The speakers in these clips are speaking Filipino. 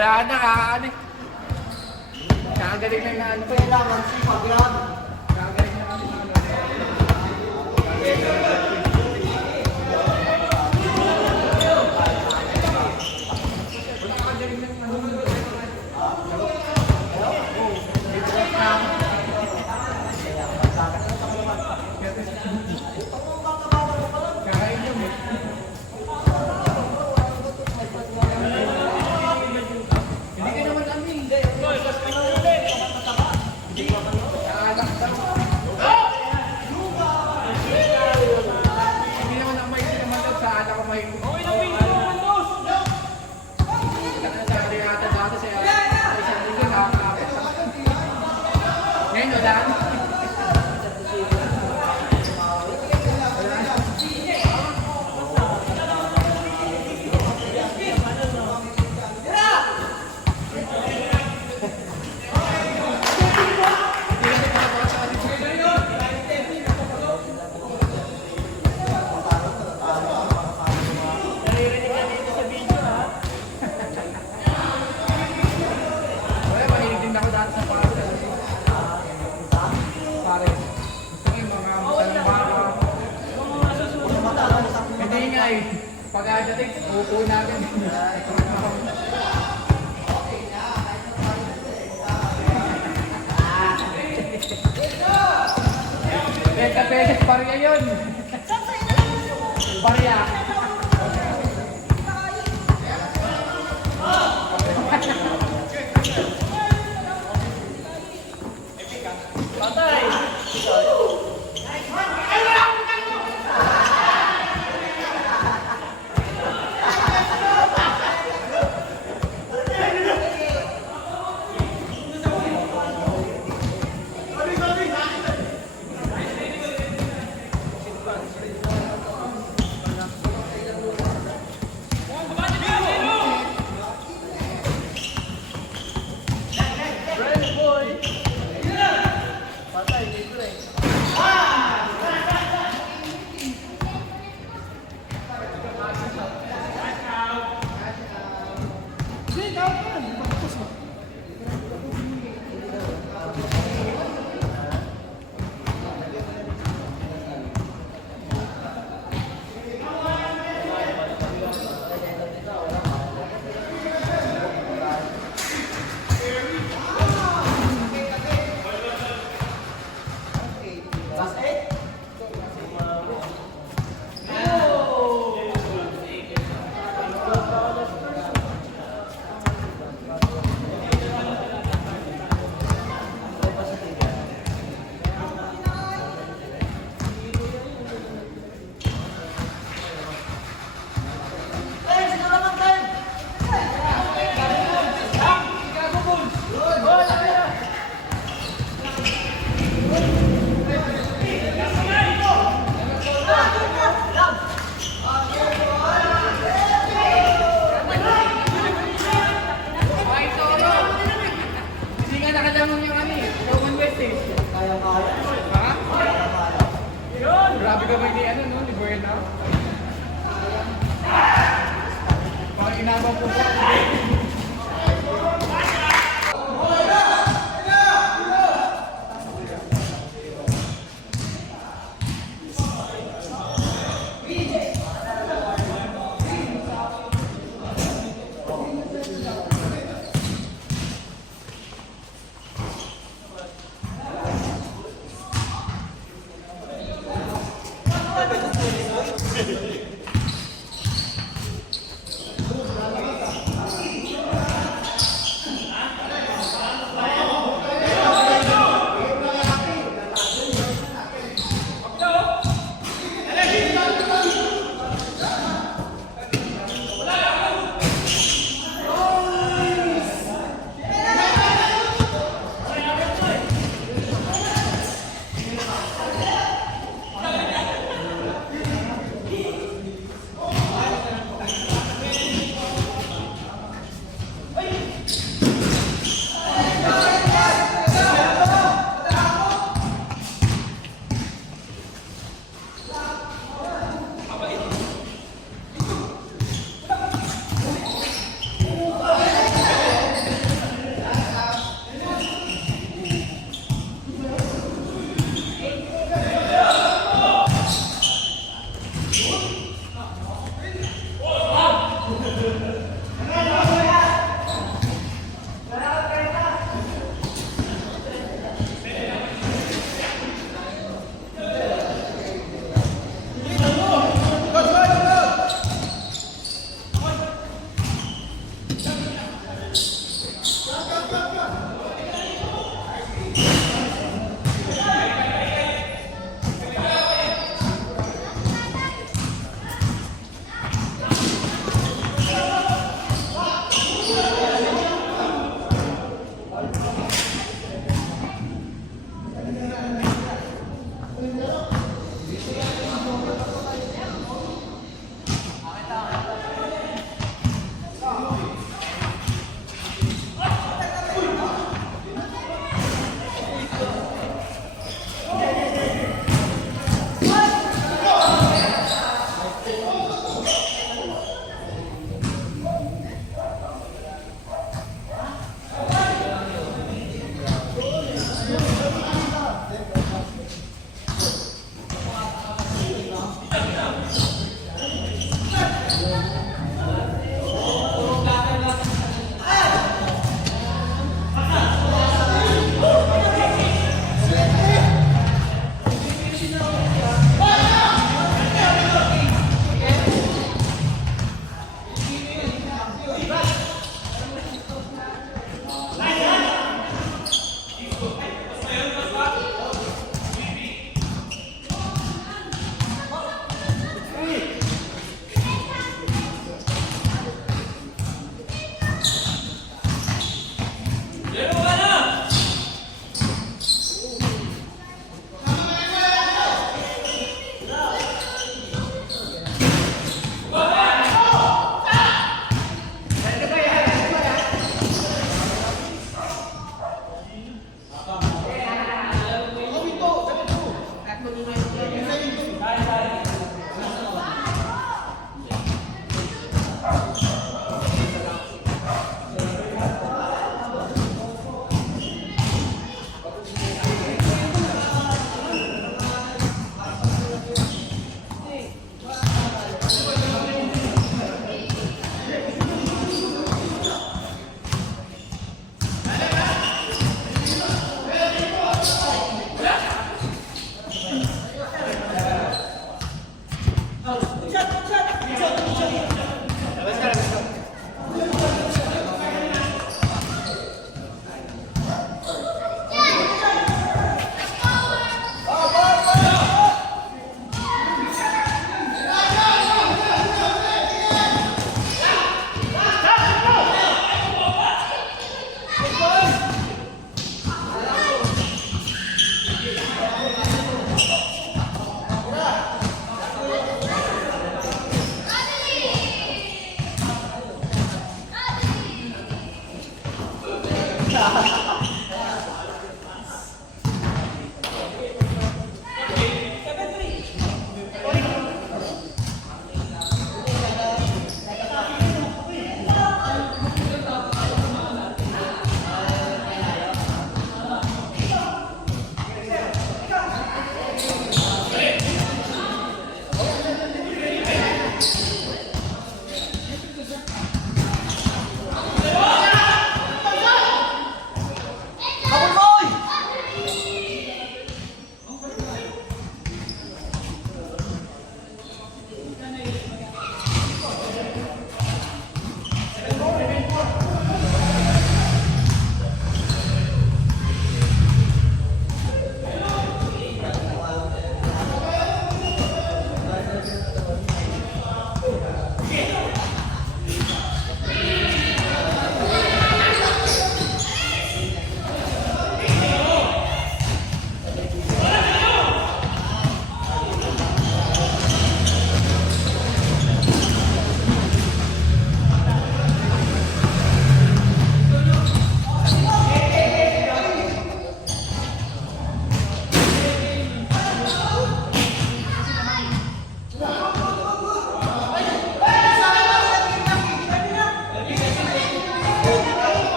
Wala na, kakaan eh. Kakagaling na ano pa. Kailangan sipag yan. Kakagaling na ano. Pag-adating, upo namin. Pesos, pariya yun. Pariya. Patay. Grabe ka ba ni ano no, ni Buena? Pag inabang po po.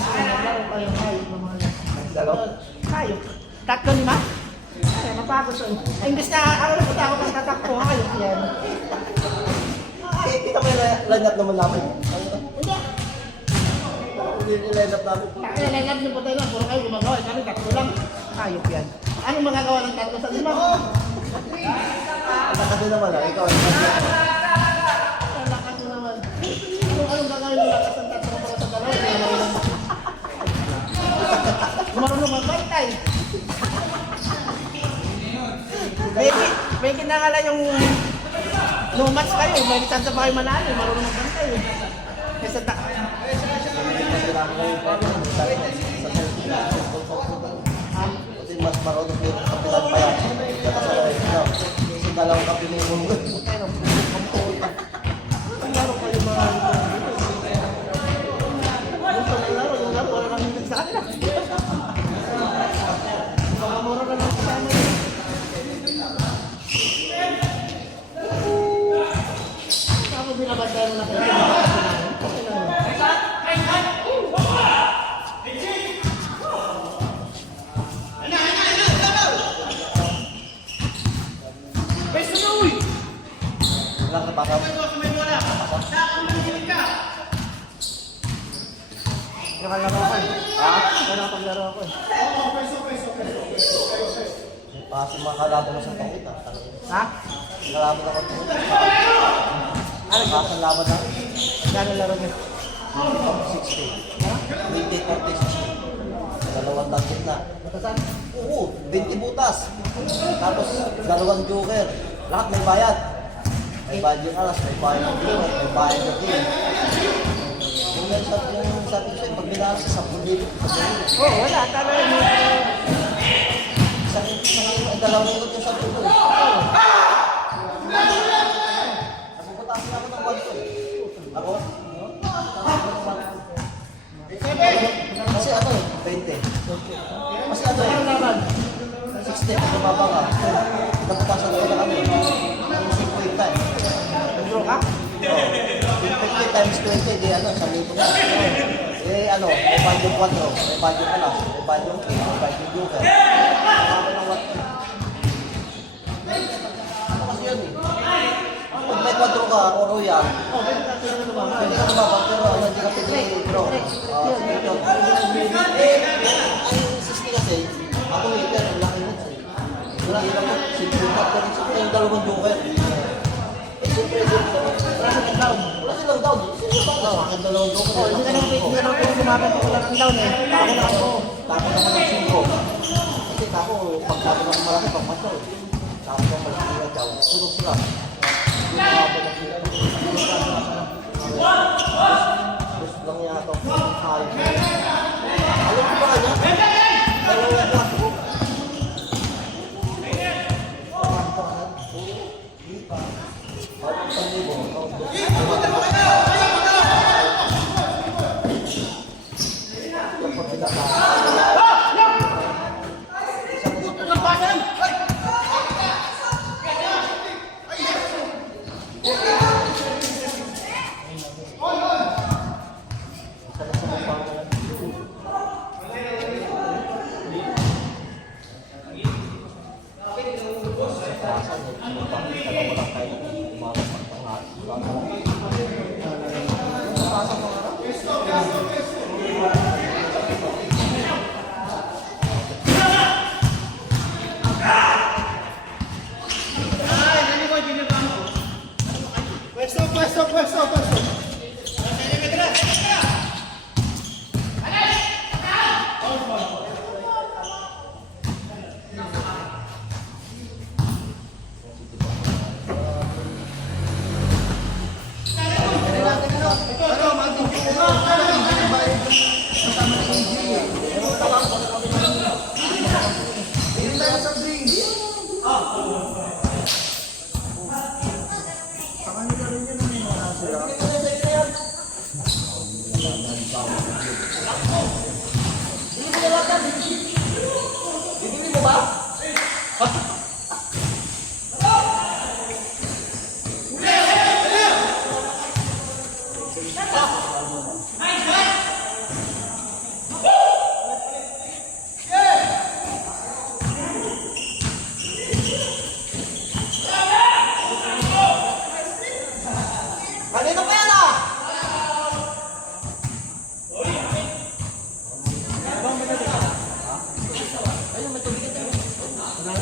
Laro kayong hayop na mga yan. Dalaw? Hayop. 3-5? Ay, mapagod to. Ay, imbis na, ano na punta ako pang tatakbo, hayop yan. Kita mo yung line up naman namin. Hindi. Hindi yung line up namin. Kaya line-up niyo po tayo lang, puro kayo gumagawa. Kami 3 lang. Hayop yan. Anong magagawa ng 3 sa 5? Ang kasi naman lang, ikaw. Ang lakas mo naman. Anong gagawin ng lakas ng 3 para sa 2? Marunong magbantay. May kinangala yung no match kayo, may chance pa kayo manalo, marunong magbantay. Kasi Kasi mas marunong yung kapitan pa yan. Kasi dalawang kapi na yung mundo. ang laro kayo mga yung laro, wala nang hindi sa kanila. Mga mura na lang sa amin. Ako binabantay mo na kayo. Okay lang yun. Lang na pasap. Nakalaro ako eh. Ha? Nakalaro ako eh. Kasi mga kalaban mo sa tangkit ha. Ha? Kalaban ako sa tangkit. Ano? Kasi laban na. Gano'n laro niyo? 60. 20-40-60. Dalawang tangkit na. Batasan? Oo, 20 butas. Tapos dalawang joker. Lahat may bayad. May bayad yung alas, may bayad yung joker, may bayad yung team. Yung sabi ko sa'yo, pag minahal sa 10,000. Oo, wala. Talo yun. Isang dalawang ikot yung sabi ko. Napuputasin ako ng 1 Ako? Kasi ano, 20. Kasi ano, Ano laban? 60, pag lumaba ka, naputasan ko na kami. Yung 50 times. Nag-draw ka? Yung 50 times 20, di ano, 1,000 na. Eh ano, may band yung 4, may band yung alas, may band yung king, may band yung joker. Ano ng what? Ano kasi yun eh? Pag may 4 ka o royal, Oo, pwede ka sila na lumama. pwede ka lumabang pero ano, hindi ka pwede i-draw. Straight yun. Ang 60 kasi, ako hitter, ang laki mo eh. Wala hirap mo, simple ka, pero yung dalawang joker. Eh siyempre, Wala sa down. wala silang down. Sino ba? Sa akin dalawang joker. Oo, hindi ka naman pwede sumabit kung wala ng down eh. Ako na ako. Tapos ako ng 5. Kasi ako, pag sabi ng malaki, pagpasal. Tapos ako malaki daw. Tulog sila. Gusto lang niya ito. Alam ko ba kanya? Dalawang plato. Parang 1,000.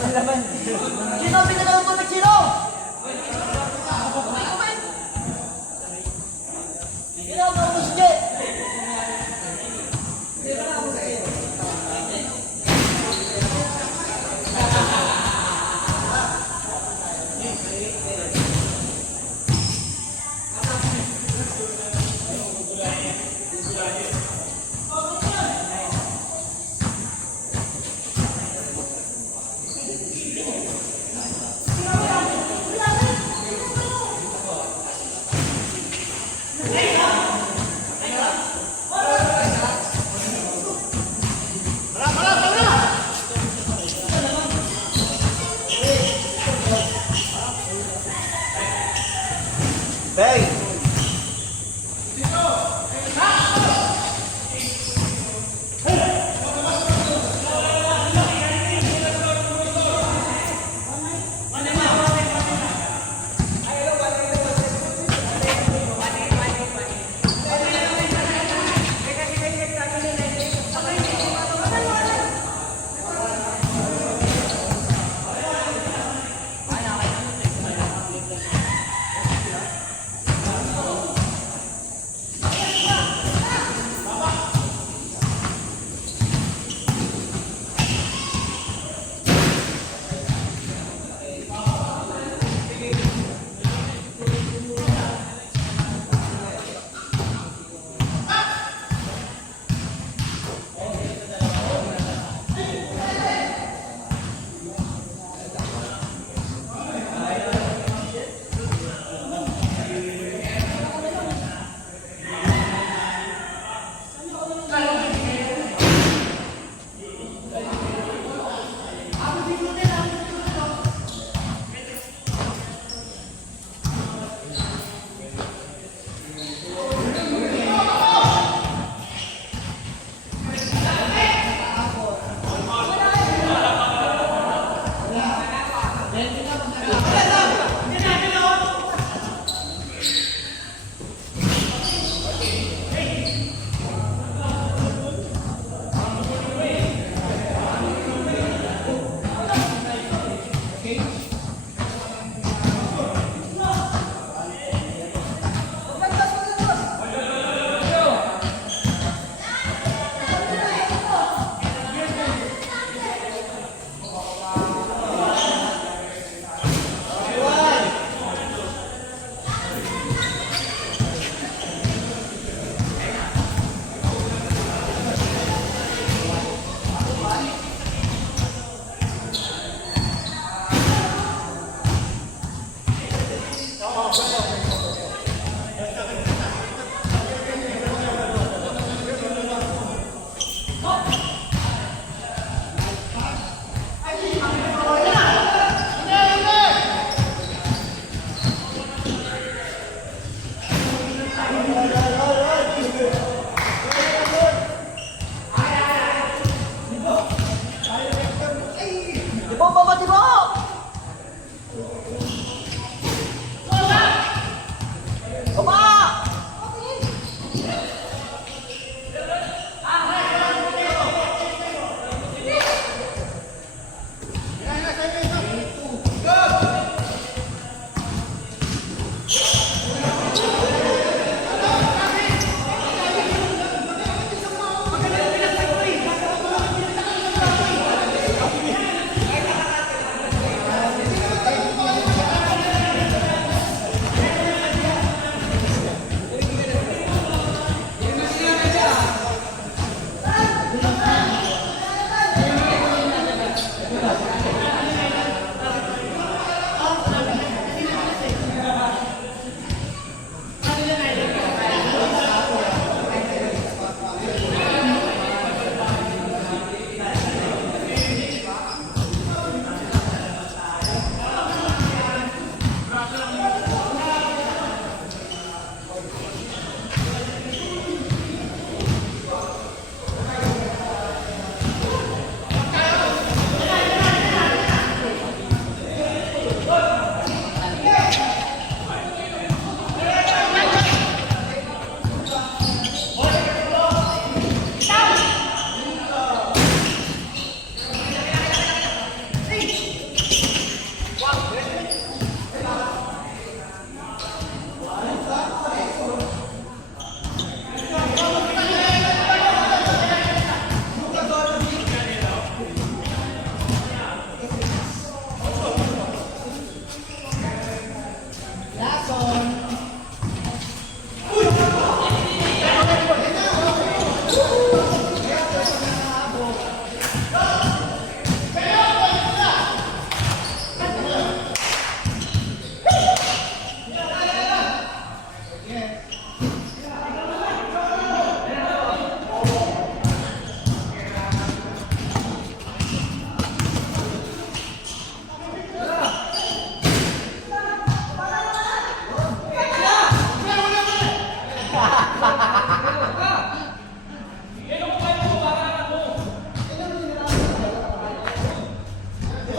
Sino pinagano to ng sino? Sino ang mamusge?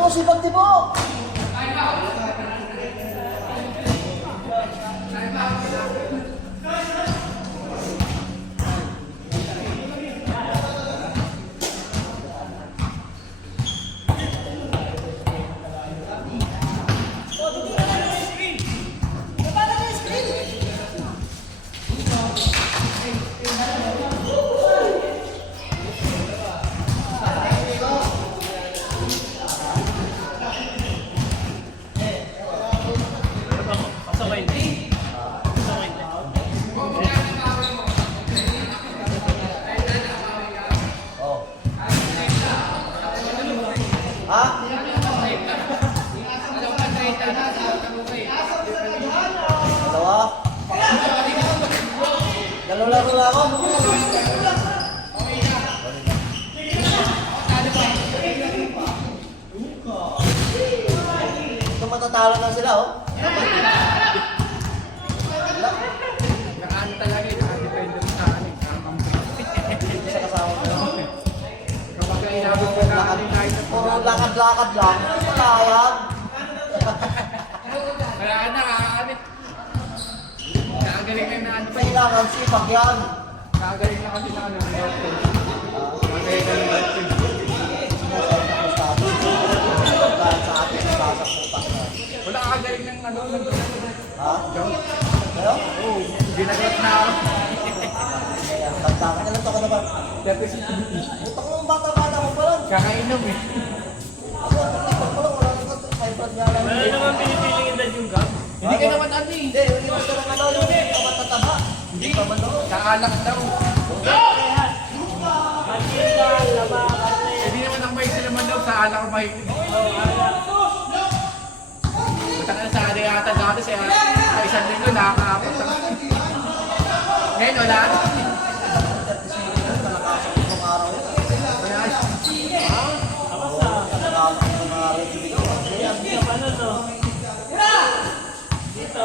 sipag Tibo! Oh. Ha? Dalawa? Dalawa laro lang ako? Ito matatalo na sila, oh. Wala. Nakaano talaga yun, nakadepende sa akin. Hindi siya kasama ko. Kapag inabot ko na akin kahit na Puro lakad-lakad lang. Sayang. kaya na, kakakabit. Nakagaling lang na ano pa yun. Kailangan sipag yan. Nakagaling na kasi na ano, doctor. Magaling na ng doctor. Kahit sa atin, sasakputan na. Wala kakagaling ng ano, ng Ha? jump. Kayo? Oo, ginagat na ako. Kaya, tanda ka na lang ito ka naman. Dati si Ito ko ng bata-bata mo pa lang. kakainom eh. Ako, ito ko lang, wala nang ito. May blood nga lang. Wala naman pinipiling edad yung gap. Hindi ka naman ano eh. Hindi, hindi mo siya naman yung kamatataga. Hindi pa man ako. Kaalak daw. Matilda, laba, karne. Hindi naman ang mahigit naman daw sa alak ang mahigit. Punta ka na sa aday ata dati sa isang linggo nakakaapot. Ngayon wala na. Kalakasan ko ng araw yun. Kaya Kalakasan ko ng araw yun. Kaya, Hindi ka pa nun, no? Dito.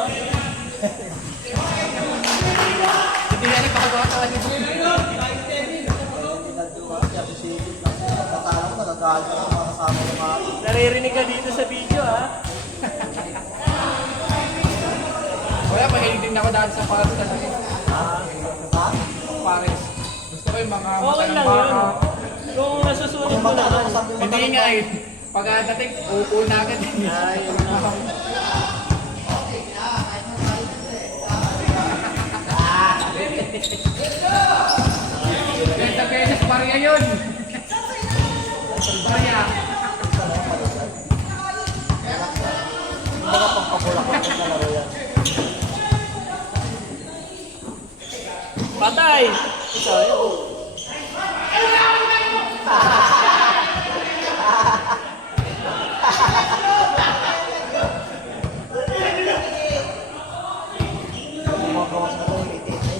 hindi na nagpakagawa tawa dito. Tatalo ko, nagagalit ako para sa amin ng araw. Naririnig ka dito sa video, ha? Wala, mahilig din ako dati sa Paris talaga. Ha? Paris. Gusto ko yung mga Okay mata ng lang baka. yun. Kung nasusunod Yung mo mata, naman. sabi mo Hindi nga eh. Pagkadating, uupo na agad. Ayun na. Benta Benes, Maria yun. Maria. Mga pangpapulak ko na laro yan. Patay! Ito, yun. Gumagawas na ito, itit eh.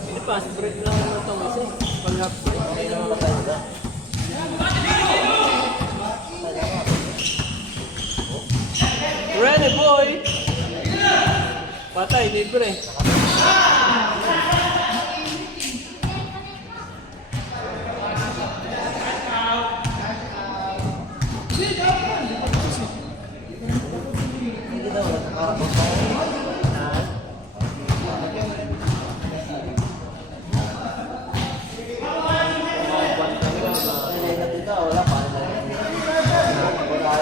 Hindi, fast break lang naman itong isa. Pag-half break. Hindi naman patay na. Ready, boy! Patay, libre. Hindi daw, nagkakarapos pa ako. Hindi na dito, wala pa. Wala.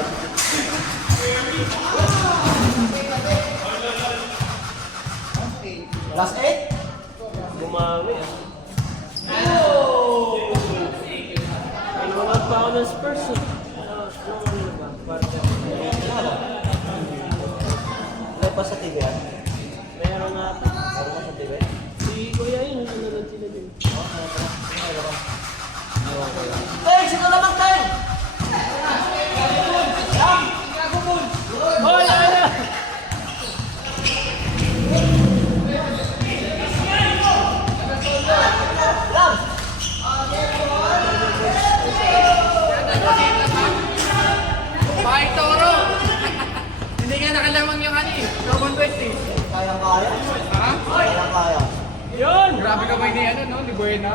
Last 8? Gumami, ah. Ay, mga pa ako ng Spurs, eh. Ano ba? Parang Wala pa sa TV yan? meron nga ata. Wala pa sa TV? Si Kuya yun, nanonood sila din. Hey, sino naman tayo? Hoy, ano? Lang! Bye, Toro. Hindi nga nakalamang yung ano eh. Double West eh. Kayang-kaya? Ha? Kayang-kaya. Yun! Grabe ka ba ni ano, no? Ni Buena?